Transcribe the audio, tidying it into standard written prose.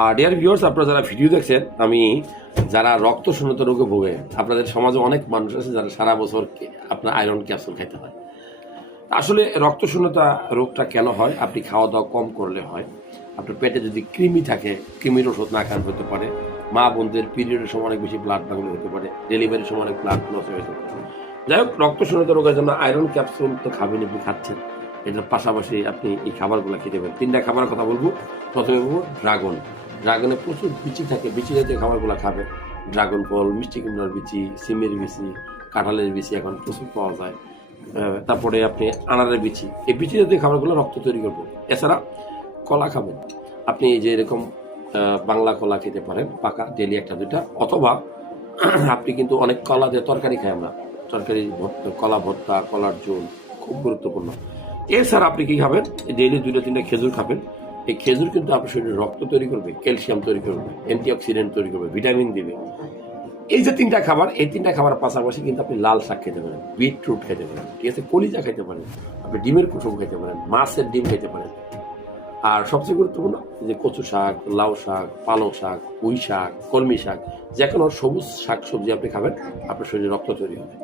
আর dear viewers, আপনারা যারা video দেখছেন, আমি যারা রক্ত শূন্যতা রোগে ভোগে, আপনাদের সমাজে অনেক মানুষ আছে যারা সারা বছর আপনার আয়রন ক্যাপসুল খাইতে হয়। আসলে রক্ত শূন্যতা রোগটা কেন হয়? আপনি খাওয়া দাওয়া কম করলে হয়। আপনার পেটে যদি কৃমি থাকে, কৃমির ওষুধ না খান হতে পারে। মা বোনদের পিরিয়ডের সময় অনেক বেশি ব্লাড ভাঙলে হতে পারে, ডেলিভারির সময় অনেক ব্লাড লস হতে পারে। যাই হোক, রক্ত শূন্যতা রোগের জন্য আয়রন ক্যাপসুল তো খাবেন, আপনি খাচ্ছেন। এটার পাশাপাশি আপনি এই খাবারগুলো খেতে পারেন। 3টা খাবারের কথা বলবো। প্রথমে বলবো ড্রাগন। ড্রাগনে প্রচুর বিচি থাকে, বিচি জাতীয় খাবারগুলো খাবে। ড্রাগন ফল, মিষ্টি কুমড়ার বিচি, সিমের বিচি, কাঁঠালের বিচি এখন প্রচুর পাওয়া যায়। তারপরে আপনি আনারের বিচি, এই বিচি জাতীয় খাবারগুলো রক্ত তৈরি করবে। এছাড়া কলা খাবেন। আপনি যে এরকম বাংলা কলা খেতে পারেন, পাকা, ডেলি 1-2টা। অথবা আপনি কিন্তু অনেক কলা দিয়ে তরকারি খাই আমরা, তরকারি কলা ভর্তা, কলার ঝোল খুব গুরুত্বপূর্ণ। এছাড়া আপনি কি খাবেন? ডেইলি 2-3টা খেজুর খাবেন। এই খেজুর কিন্তু আপনার শরীরে রক্ত তৈরি করবে, ক্যালসিয়াম তৈরি করবে, অ্যান্টিঅক্সিডেন্ট তৈরি করবে, ভিটামিন দিবে। এই যে 3টা খাবার, এই 3টা খাবার পাশাপাশি কিন্তু আপনি লাল শাক খেতে পারেন, বিটরুট খেতে পারেন, ঠিক আছে, কলিজা খেতে পারেন, আপনি ডিমের কুসুম খেতে পারেন, মাছের ডিম খেতে পারেন। আর সবচেয়ে গুরুত্বপূর্ণ যে কচু শাক, লাউ শাক, পালং শাক, পুঁই শাক, কলমি শাক, যে কোনো সবুজ শাক সবজি আপনি খাবেন, আপনার শরীরে রক্ত তৈরি হবে।